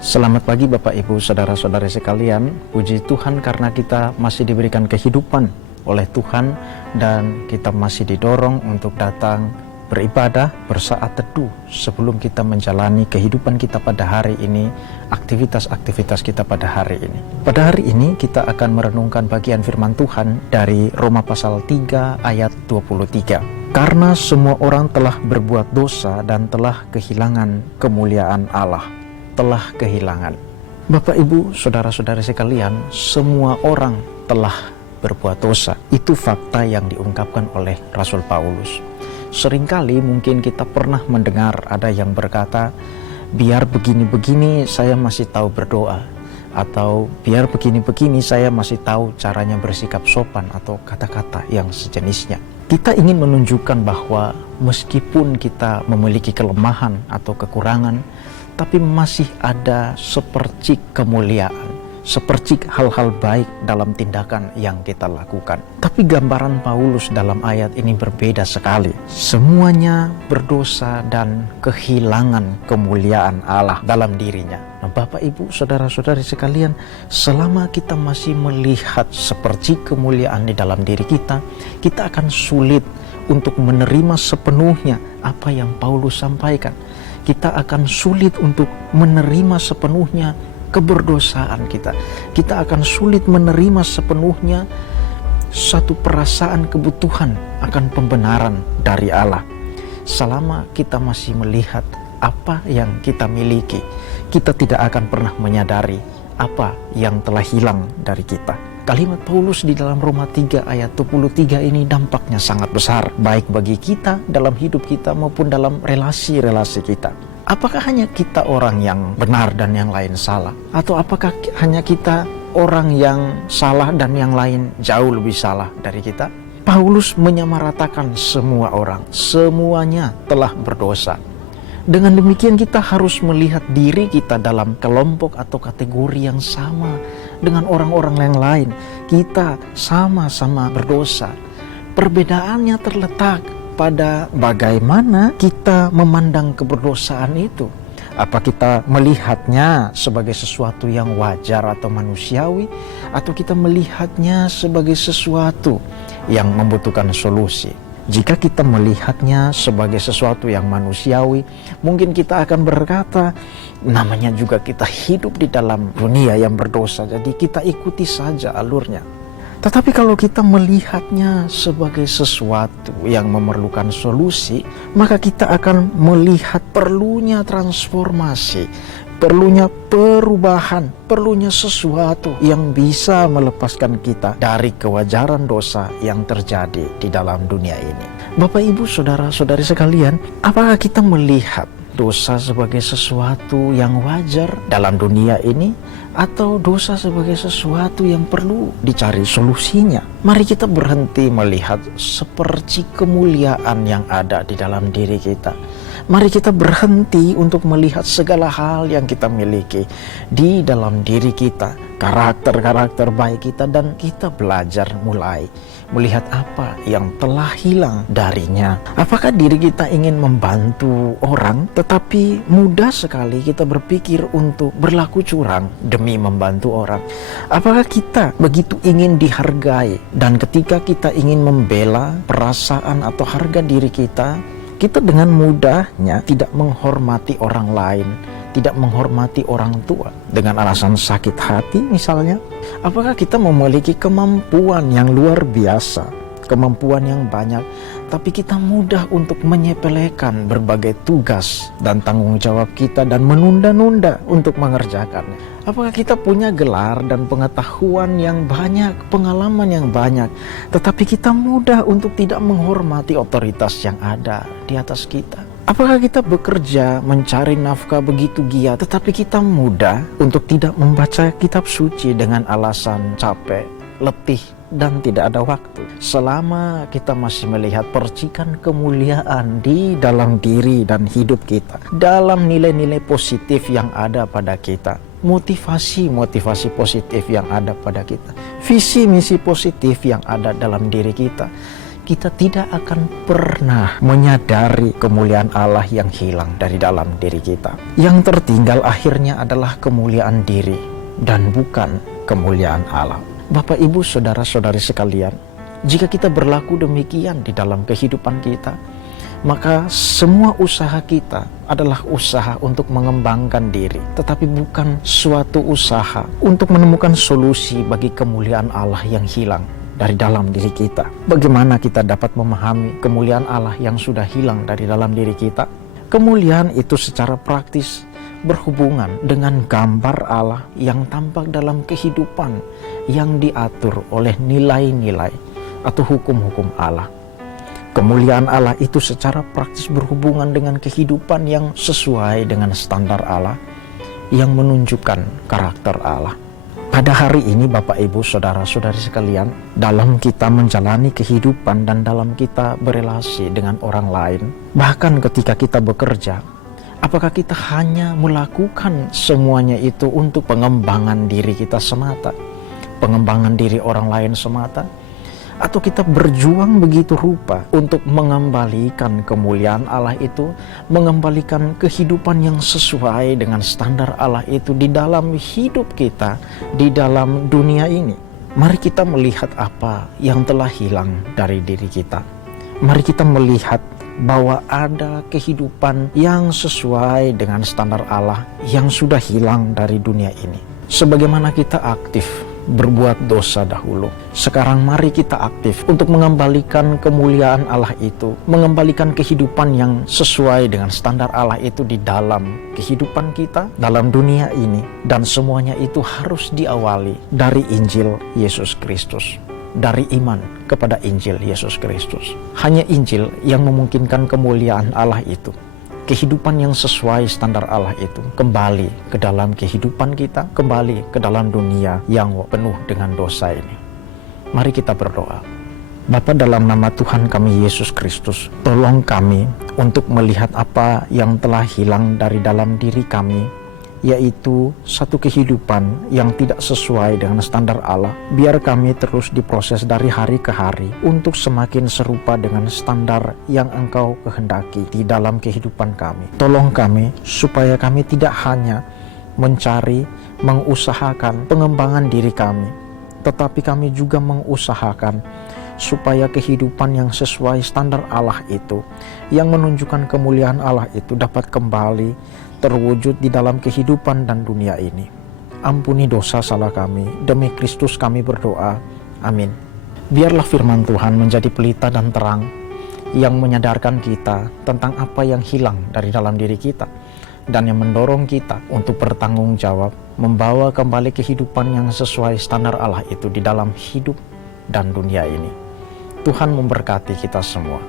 Selamat pagi Bapak Ibu Saudara-saudari sekalian. Puji Tuhan karena kita masih diberikan kehidupan oleh Tuhan dan kita masih didorong untuk datang beribadah, bersaat teduh sebelum kita menjalani kehidupan kita pada hari ini, aktivitas-aktivitas kita pada hari ini. Pada hari ini kita akan merenungkan bagian firman Tuhan dari Roma pasal 3 ayat 23. Karena semua orang telah berbuat dosa dan telah kehilangan kemuliaan Allah. Telah kehilangan. Bapak Ibu Saudara-saudari sekalian, semua orang telah berbuat dosa. Itu fakta yang diungkapkan oleh Rasul Paulus. Seringkali mungkin kita pernah mendengar ada yang berkata, biar begini-begini saya masih tahu berdoa, atau biar begini-begini saya masih tahu caranya bersikap sopan, atau kata-kata yang sejenisnya. Kita ingin menunjukkan bahwa meskipun kita memiliki kelemahan atau kekurangan, tapi masih ada sepercik kemuliaan, sepercik hal-hal baik dalam tindakan yang kita lakukan. Tapi gambaran Paulus dalam ayat ini berbeda sekali. Semuanya berdosa dan kehilangan kemuliaan Allah dalam dirinya. Nah, Bapak Ibu Saudara-saudari sekalian, selama kita masih melihat sepercik kemuliaan di dalam diri kita, kita akan sulit untuk menerima sepenuhnya apa yang Paulus sampaikan. Kita akan sulit untuk menerima sepenuhnya keberdosaan kita. Kita akan sulit menerima sepenuhnya satu perasaan kebutuhan akan pembenaran dari Allah. Selama kita masih melihat apa yang kita miliki, kita tidak akan pernah menyadari apa yang telah hilang dari kita. Kalimat Paulus di dalam Roma 3 ayat 23 ini dampaknya sangat besar, baik bagi kita dalam hidup kita maupun dalam relasi-relasi kita. Apakah hanya kita orang yang benar dan yang lain salah? Atau apakah hanya kita orang yang salah dan yang lain jauh lebih salah dari kita? Paulus menyamaratakan semua orang, semuanya telah berdosa. Dengan demikian kita harus melihat diri kita dalam kelompok atau kategori yang sama dengan orang-orang yang lain. Kita sama-sama berdosa. Perbedaannya terletak pada bagaimana kita memandang keberdosaan itu. Apa kita melihatnya sebagai sesuatu yang wajar atau manusiawi, atau kita melihatnya sebagai sesuatu yang membutuhkan solusi. Jika kita melihatnya sebagai sesuatu yang manusiawi, mungkin kita akan berkata, namanya juga kita hidup di dalam dunia yang berdosa, jadi kita ikuti saja alurnya. Tetapi kalau kita melihatnya sebagai sesuatu yang memerlukan solusi, maka kita akan melihat perlunya transformasi, perlunya perubahan, perlunya sesuatu yang bisa melepaskan kita dari kewajaran dosa yang terjadi di dalam dunia ini. Bapak Ibu Saudara-saudari sekalian, apakah kita melihat dosa sebagai sesuatu yang wajar dalam dunia ini, atau dosa sebagai sesuatu yang perlu dicari solusinya? Mari kita berhenti melihat seperti kemuliaan yang ada di dalam diri kita. Mari kita berhenti untuk melihat segala hal yang kita miliki di dalam diri kita, karakter-karakter baik kita, dan kita belajar mulai melihat apa yang telah hilang darinya. Apakah diri kita ingin membantu orang, tetapi mudah sekali kita berpikir untuk berlaku curang demi membantu orang? Apakah kita begitu ingin dihargai, dan ketika kita ingin membela perasaan atau harga diri kita, kita dengan mudahnya tidak menghormati orang lain, tidak menghormati orang tua dengan alasan sakit hati misalnya? Apakah kita memiliki kemampuan yang luar biasa, kemampuan yang banyak, tapi kita mudah untuk menyepelekan berbagai tugas dan tanggung jawab kita dan menunda-nunda untuk mengerjakannya? Apakah kita punya gelar dan pengetahuan yang banyak, pengalaman yang banyak, tetapi kita mudah untuk tidak menghormati otoritas yang ada di atas kita? Apakah kita bekerja mencari nafkah begitu giat, tetapi kita mudah untuk tidak membaca kitab suci dengan alasan capek, letih, dan tidak ada waktu? Selama kita masih melihat percikan kemuliaan di dalam diri dan hidup kita, dalam nilai-nilai positif yang ada pada kita, motivasi-motivasi positif yang ada pada kita, visi misi positif yang ada dalam diri kita, kita tidak akan pernah menyadari kemuliaan Allah yang hilang dari dalam diri kita. Yang tertinggal akhirnya adalah kemuliaan diri dan bukan kemuliaan Allah. Bapak, Ibu, saudara-saudari sekalian, jika kita berlaku demikian di dalam kehidupan kita, maka semua usaha kita adalah usaha untuk mengembangkan diri, tetapi bukan suatu usaha untuk menemukan solusi bagi kemuliaan Allah yang hilang dari dalam diri kita. Bagaimana kita dapat memahami kemuliaan Allah yang sudah hilang dari dalam diri kita? Kemuliaan itu secara praktis berhubungan dengan gambar Allah yang tampak dalam kehidupan yang diatur oleh nilai-nilai atau hukum-hukum Allah. Kemuliaan Allah itu secara praktis berhubungan dengan kehidupan yang sesuai dengan standar Allah, yang menunjukkan karakter Allah. Pada hari ini, Bapak, Ibu, saudara-saudari sekalian, dalam kita menjalani kehidupan dan dalam kita berelasi dengan orang lain, bahkan ketika kita bekerja, apakah kita hanya melakukan semuanya itu untuk pengembangan diri kita semata, pengembangan diri orang lain semata? Atau kita berjuang begitu rupa untuk mengembalikan kemuliaan Allah itu, mengembalikan kehidupan yang sesuai dengan standar Allah itu di dalam hidup kita, di dalam dunia ini. Mari kita melihat apa yang telah hilang dari diri kita. Mari kita melihat bahwa ada kehidupan yang sesuai dengan standar Allah yang sudah hilang dari dunia ini. Sebagaimana kita aktif berbuat dosa dahulu, sekarang mari kita aktif untuk mengembalikan kemuliaan Allah itu, mengembalikan kehidupan yang sesuai dengan standar Allah itu di dalam kehidupan kita, dalam dunia ini. Dan semuanya itu harus diawali dari Injil Yesus Kristus, dari iman kepada Injil Yesus Kristus. Hanya Injil yang memungkinkan kemuliaan Allah itu, kehidupan yang sesuai standar Allah itu kembali ke dalam kehidupan kita, kembali ke dalam dunia yang penuh dengan dosa ini. Mari kita berdoa. Bapa, dalam nama Tuhan kami Yesus Kristus, tolong kami untuk melihat apa yang telah hilang dari dalam diri kami, yaitu satu kehidupan yang tidak sesuai dengan standar Allah. Biar kami terus diproses dari hari ke hari untuk semakin serupa dengan standar yang Engkau kehendaki di dalam kehidupan kami. Tolong kami supaya kami tidak hanya mencari, mengusahakan pengembangan diri kami, tetapi kami juga mengusahakan supaya kehidupan yang sesuai standar Allah itu, yang menunjukkan kemuliaan Allah itu, dapat kembali terwujud di dalam kehidupan dan dunia ini. Ampuni dosa salah kami, demi Kristus kami berdoa. Amin. Biarlah firman Tuhan menjadi pelita dan terang yang menyadarkan kita tentang apa yang hilang dari dalam diri kita, dan yang mendorong kita untuk bertanggung jawab, membawa kembali kehidupan yang sesuai standar Allah itu di dalam hidup dan dunia ini. Tuhan memberkati kita semua.